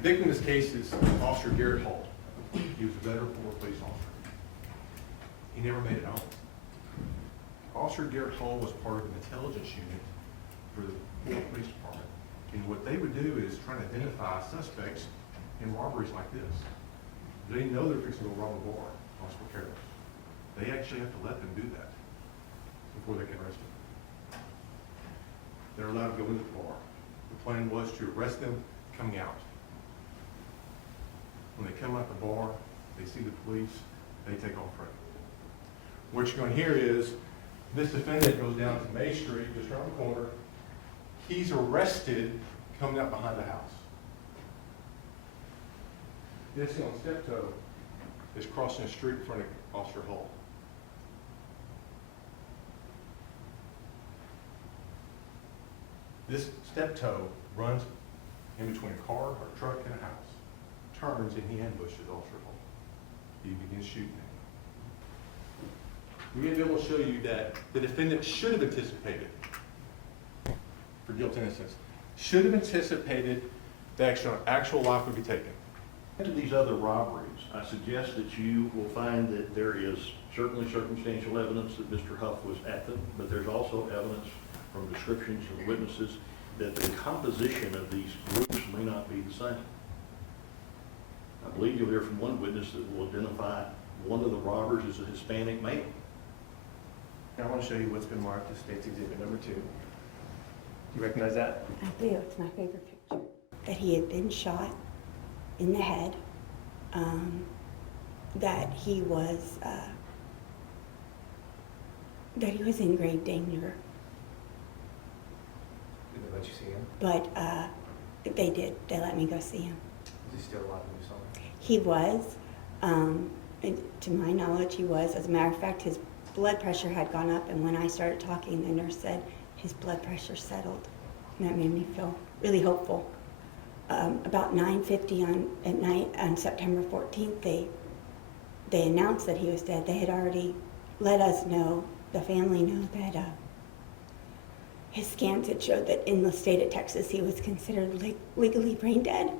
victim in this case is Officer Garrett Hull. He was a veteran former police officer. He never made it home. Officer Garrett Hull was part of an intelligence unit for the Fort Police Department. And what they would do is try to identify suspects in robberies like this. They know they're fixing to rob a bar, possible careless. They actually have to let them do that before they can arrest them. They're allowed to go into the bar. The plan was to arrest them coming out. When they come out the bar, they see the police, they take off running. What you're going to hear is this defendant goes down to May Street, just around the corner. He's arrested coming out behind the house. This on steptoe is crossing the street in front of Officer Hull. This steptoe runs in between a car or a truck and a house, turns and he ambushes Officer Hull. He begins shooting him. We're going to be able to show you that the defendant should have anticipated, for guilt and innocence, should have anticipated that actual life would be taken. To these other robberies, I suggest that you will find that there is certainly circumstantial evidence that Mr. Huff was at them, but there's also evidence from descriptions of witnesses that the composition of these groups may not be the same. I believe you'll hear from one witness that will identify one of the robbers as a Hispanic male. I want to show you what's been marked as State's Exhibit number 2. Do you recognize that? I do. It's my favorite picture. That he had been shot in the head. That he was in grave danger. Did they let you see him? But they did. They let me go see him. Is he still alive when you saw him? He was. And to my knowledge, he was. As a matter of fact, his blood pressure had gone up, and when I started talking, the nurse said his blood pressure settled. And that made me feel really hopeful. About 9:50 at night on September 14th, they announced that he was dead. They had already let us know, the family know, that his scans had showed that in the state of Texas he was considered legally brain dead.